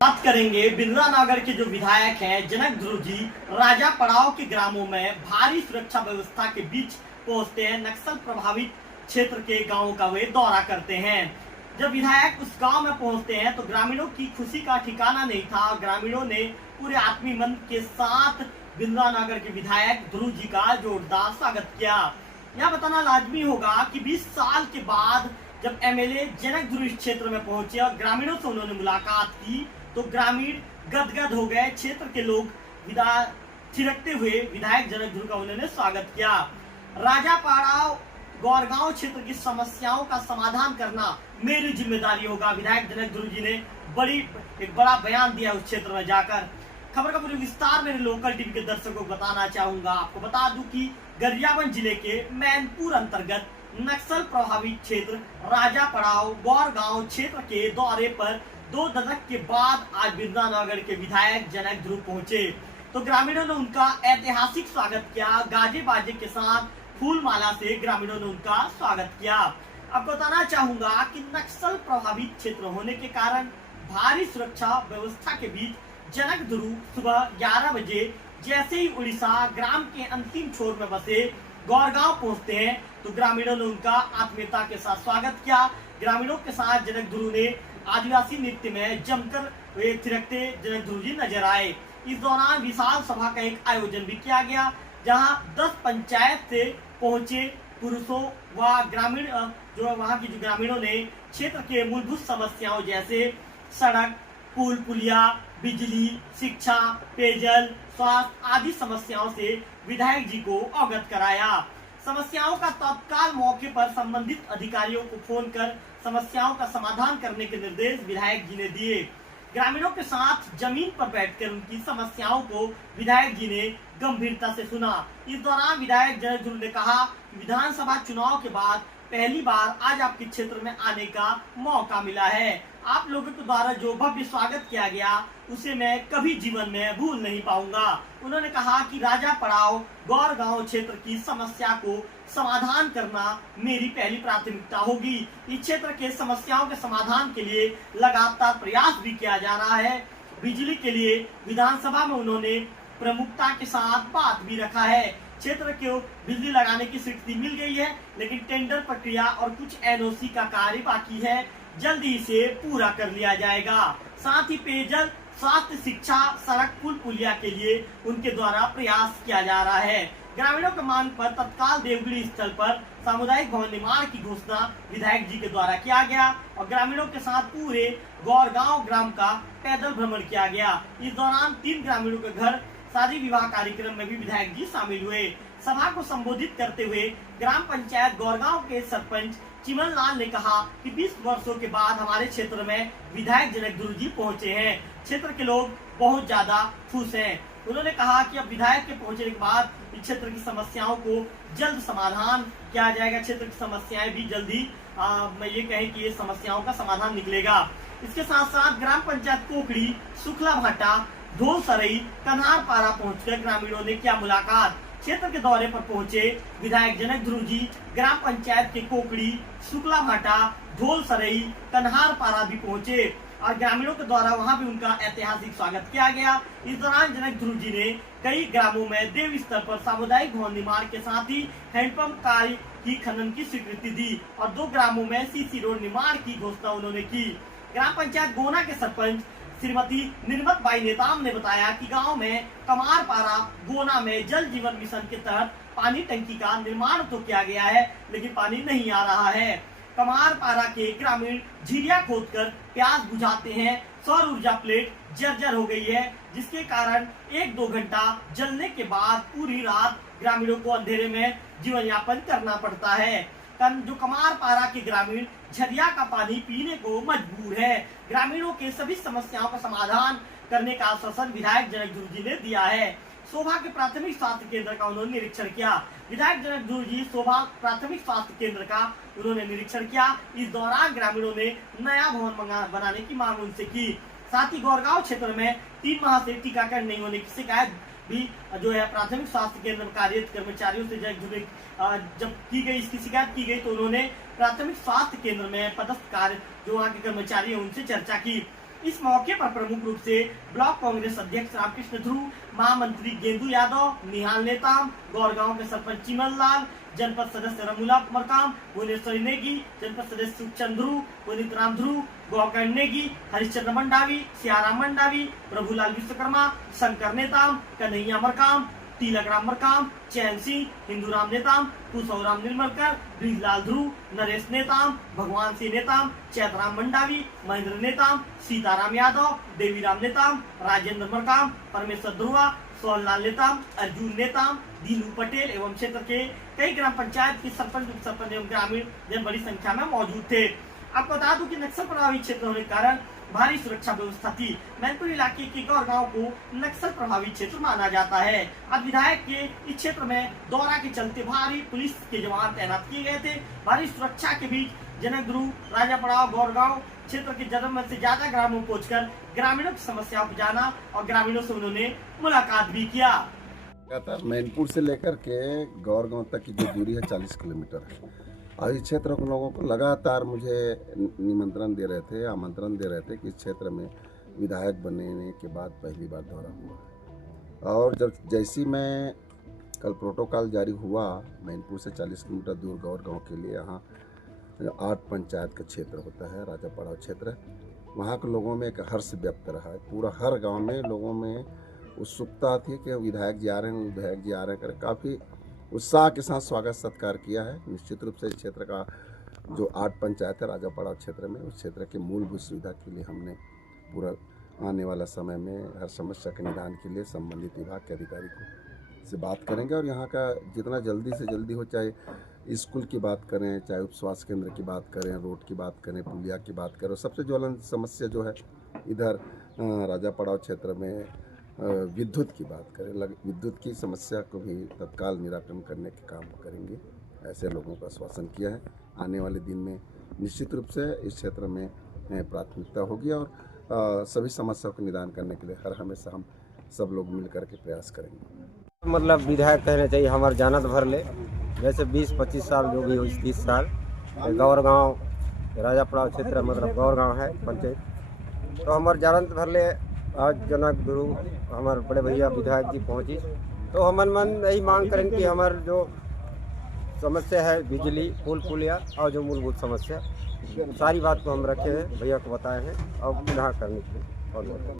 बात करेंगे बिंद्रा नगर के जो विधायक हैं जनक ध्रुव जी राजा पड़ाव के ग्रामों में भारी सुरक्षा व्यवस्था के बीच पहुंचते हैं। नक्सल प्रभावित क्षेत्र के गांवों का वे दौरा करते हैं। जब विधायक उस गांव में पहुंचते हैं तो ग्रामीणों की खुशी का ठिकाना नहीं था। ग्रामीणों ने पूरे आत्मीमन के साथ बिंद्रा नगर के विधायक ध्रुव जी का जोरदार स्वागत किया। यह बताना लाजमी होगा कि 20 साल के बाद जब एमएलए जनक ध्रुव इस क्षेत्र में पहुंचे और ग्रामीणों से उन्होंने मुलाकात की तो ग्रामीण गदगद हो गए। क्षेत्र के लोग विदा थिरकते हुए विधायक जनक ध्रुव का उन्होंने स्वागत किया। राजा पड़ाव गौरगांव क्षेत्र की समस्याओं का समाधान करना मेरी जिम्मेदारी होगा। विधायक जनक ध्रुव जी ने एक बड़ा बयान दिया उस क्षेत्र में जाकर। खबर का पूरे विस्तार मेरे लोकल टीवी के दर्शकों को बताना चाहूंगा। आपको बता दूं कि गरियाबंद जिले के मैनपुर अंतर्गत नक्सल प्रभावित क्षेत्र राजा पड़ाव गौरगांव क्षेत्र के दौरे पर 2 दशक के बाद आज बिंद्रा नगर के विधायक जनक ध्रुव पहुंचे तो ग्रामीणों ने उनका ऐतिहासिक स्वागत किया। गाजे बाजे के साथ फूल माला से ग्रामीणों ने उनका स्वागत किया। आपको बताना चाहूंगा कि नक्सल प्रभावित क्षेत्र होने के कारण भारी सुरक्षा व्यवस्था के बीच जनक ध्रुव सुबह 11 बजे जैसे ही उड़ीसा ग्राम के अंतिम छोर में बसे गौरगांव पहुंचते हैं तो ग्रामीणों ने उनका आत्मीयता के साथ स्वागत किया। ग्रामीणों के साथ जनक ध्रुव ने आदिवासी नृत्य में जमकर वे थिरकते जनक ध्रुव जी नजर आए। इस दौरान विशाल सभा का एक आयोजन भी किया गया जहां 10 पंचायत से पहुंचे पुरुषों व ग्रामीण जो वहां की जो ग्रामीणों ने क्षेत्र के मूलभूत समस्याओं जैसे सड़क पुल पुलिया बिजली शिक्षा पेयजल स्वास्थ्य आदि समस्याओं से विधायक जी को अवगत कराया। समस्याओं का तत्काल मौके पर संबंधित अधिकारियों को फोन कर समस्याओं का समाधान करने के निर्देश विधायक जी ने दिए। ग्रामीणों के साथ जमीन पर बैठकर उनकी समस्याओं को विधायक जी ने गंभीरता से सुना। इस दौरान विधायक जनक ध्रुव ने कहा, विधानसभा चुनाव के बाद पहली बार आज आपके क्षेत्र में आने का मौका मिला है। आप लोगों के द्वारा जो भव्य स्वागत किया गया उसे मैं कभी जीवन में भूल नहीं पाऊंगा। उन्होंने कहा कि राजा पड़ाव गौरगांव क्षेत्र की समस्या को समाधान करना मेरी पहली प्राथमिकता होगी। इस क्षेत्र के समस्याओं के समाधान के लिए लगातार प्रयास भी किया जा रहा है। बिजली के लिए विधानसभा में उन्होंने प्रमुखता के साथ बात भी रखा है। क्षेत्र को बिजली लगाने की स्वीकृति मिल गई है लेकिन टेंडर प्रक्रिया और कुछ एनओसी का कार्य बाकी है, जल्दी इसे पूरा कर लिया जाएगा। साथ ही पेयजल स्वास्थ्य शिक्षा सड़क पुल पुलिया के लिए उनके द्वारा प्रयास किया जा रहा है। ग्रामीणों के मांग पर तत्काल देवगिरी स्थल पर सामुदायिक भवन निर्माण की घोषणा विधायक जी के द्वारा किया गया और ग्रामीणों के साथ पूरे गौरगांव ग्राम का पैदल भ्रमण किया गया। इस दौरान 3 ग्रामीणों के घर शादी विवाह कार्यक्रम में भी विधायक जी शामिल हुए। सभा को संबोधित करते हुए ग्राम पंचायत गौरगांव के सरपंच चिमन लाल ने कहा कि 20 वर्षों के बाद हमारे क्षेत्र में विधायक जनक ध्रुव जी पहुंचे हैं। क्षेत्र के लोग बहुत ज्यादा खुश हैं। उन्होंने कहा कि अब विधायक के पहुंचने के बाद इस क्षेत्र की समस्याओं को जल्द समाधान किया जाएगा। क्षेत्र की समस्याएं भी जल्दी मैं ये कहें कि ये समस्याओं का समाधान निकलेगा। इसके साथ साथ ग्राम पंचायत कोकड़ी सुखला भाटा ढोल सरई कन्हार पारा पहुंचकर ग्रामीणों ने किया मुलाकात। क्षेत्र के दौरे पर पहुंचे विधायक जनक ध्रुव जी ग्राम पंचायत के कोकड़ी शुक्ला भाटा ढोल सरई कन्हार पारा भी पहुंचे और ग्रामीणों के द्वारा वहां भी उनका ऐतिहासिक स्वागत किया गया। इस दौरान जनक ध्रुव जी ने कई ग्रामों में देव स्तर पर सामुदायिक भवन निर्माण के साथ ही हैंडपंप कार्य की खनन की स्वीकृति दी और 2 ग्रामों में सीसी रोड निर्माण की घोषणा उन्होंने की। ग्राम पंचायत गोना के सरपंच श्रीमती निर्मत बाई नेताम ने बताया कि गांव में कमार पारा गोना में जल जीवन मिशन के तहत पानी टंकी का निर्माण तो किया गया है लेकिन पानी नहीं आ रहा है। कमार पारा के ग्रामीण झीरिया खोदकर प्यास बुझाते हैं। सौर ऊर्जा प्लेट जर्जर हो गई है जिसके कारण 1-2 घंटा जलने के बाद पूरी रात ग्रामीणों को अंधेरे में जीवन यापन करना पड़ता है। जो कमार पारा के ग्रामीण झरिया का पानी पीने को मजबूर है। ग्रामीणों के सभी समस्याओं का समाधान करने का आश्वासन विधायक जनक ध्रुव जी ने दिया है। शोभा के प्राथमिक स्वास्थ्य केंद्र का उन्होंने निरीक्षण किया। विधायक जनक ध्रुव जी शोभा प्राथमिक स्वास्थ्य केंद्र का उन्होंने निरीक्षण किया। इस दौरान ग्रामीणों ने नया भवन बनाने की मांग उनसे की। साथ ही गौरगांव क्षेत्र में 3 माह से टीकाकरण नहीं होने की शिकायत भी जो है प्राथमिक स्वास्थ्य केंद्र में कार्यरत कर्मचारियों से जब की गई इसकी शिकायत की गई तो उन्होंने प्राथमिक स्वास्थ्य केंद्र में पदस्थ कार्य जो वहाँ के कर्मचारी हैं उनसे चर्चा की। इस मौके पर प्रमुख रूप से ब्लॉक कांग्रेस अध्यक्ष रामकृष्ण ध्रुव, महामंत्री गेंदू यादव, निहाल नेताम, गौरगांव के सरपंच चिमन लाल, जनपद सदस्य रमूला मरकाम, भुवनेश्वरी नेगी, जनपद सदस्य सुखचंद ध्रुव, पुनीत राम ध्रुव, गौकर्ण नेगी, हरिश्चंद्र मंडावी, सियाराम मंडावी, प्रभुलाल विश्वकर्मा, शंकर नेताम, कन्हैया मरकाम, तिलक राम मरकाम, चैन सिंह, हिंदू राम नेताम, कुशवराम निर्मलकर, ब्रिजलाल ध्रुव, नरेश नेताम, भगवान सिंह नेताम, चैतराम मंडावी, महेंद्र नेताम, सीताराम यादव, देवीराम नेताम, राजेंद्र मरकाम, परमेश्वर ध्रुवा, सोहनलाल नेताम, अर्जुन नेताम, दीनू पटेल एवं क्षेत्र के कई ग्राम पंचायत के सरपंच, उप सरपंच एवं ग्रामीण जन बड़ी संख्या में मौजूद थे। आपको बता दूं कि नक्सल प्रभावित क्षेत्र होने के कारण भारी सुरक्षा व्यवस्था थी। मैनपुर इलाके के गौरगांव को नक्सल प्रभावित क्षेत्र माना जाता है। अब विधायक के इस क्षेत्र में दौरा के चलते भारी पुलिस के जवान तैनात किए गए थे। भारी सुरक्षा के बीच जनक ध्रुव, राजा पड़ाव, गौरगांव क्षेत्र के जरूरत से ज्यादा ग्रामों को पहुंचकर ग्रामीणों की समस्याओं को जाना और ग्रामीणों से उन्होंने मुलाकात भी किया। मैनपुर से लेकर के गौरगांव तक की जो दूरी है 40 किलोमीटर है। और इस क्षेत्र के लोगों को लगातार मुझे निमंत्रण दे रहे थे, आमंत्रण दे रहे थे कि इस क्षेत्र में विधायक बनने के बाद पहली बार दौरा हुआ। और जब जैसी मैं कल प्रोटोकॉल जारी हुआ, मैनपुर से 40 किलोमीटर दूर गौरगांव के लिए यहाँ 8 पंचायत का क्षेत्र होता है, राजा पड़ाव क्षेत्र, वहाँ के लोगों में एक हर्ष व्यक्त रहा है। पूरा हर गाँव में लोगों में उत्सुकता थी कि विधायक जी आ रहे हैं, विधायक जी आ रहे हैं कर काफ़ी उत्साह के साथ स्वागत सत्कार किया है। निश्चित रूप से इस क्षेत्र का जो 8 पंचायत है राजा पड़ाव क्षेत्र में, उस क्षेत्र के मूलभूत सुविधा के लिए हमने पूरा आने वाला समय में हर समस्या के निदान के लिए संबंधित विभाग के अधिकारी को से बात करेंगे और यहाँ का जितना जल्दी से जल्दी हो, चाहे स्कूल की बात करें, चाहे उप स्वास्थ्य केंद्र की बात करें, रोड की बात करें, पुलिया की बात करें, सबसे ज्वलंत समस्या जो है इधर राजा पड़ाव क्षेत्र में विद्युत की बात करें, विद्युत की समस्या को भी तत्काल निराकरण करने के काम करेंगे, ऐसे लोगों का आश्वासन किया है। आने वाले दिन में निश्चित रूप से इस क्षेत्र में प्राथमिकता होगी और सभी समस्याओं का निदान करने के लिए हर हमेशा हम सब लोग मिल कर के प्रयास करेंगे। मतलब विधायक कहना चाहिए हमारे जानत भर ले, जैसे 20-25 साल जो भी हो, 30 साल गौरगांव राजा पड़ाव क्षेत्र मतलब गौरगांव है पंचायत, तो हमारे जानत भर ले आज जनक ध्रुव हमारे बड़े भैया विधायक जी पहुँची, तो हमन मन यही मांग करें कि हमारे जो समस्या है बिजली, पुल पुलिया और जो मूलभूत समस्या सारी बात को हम रखे हैं, भैया को बताए हैं और पुनः करने के लिए।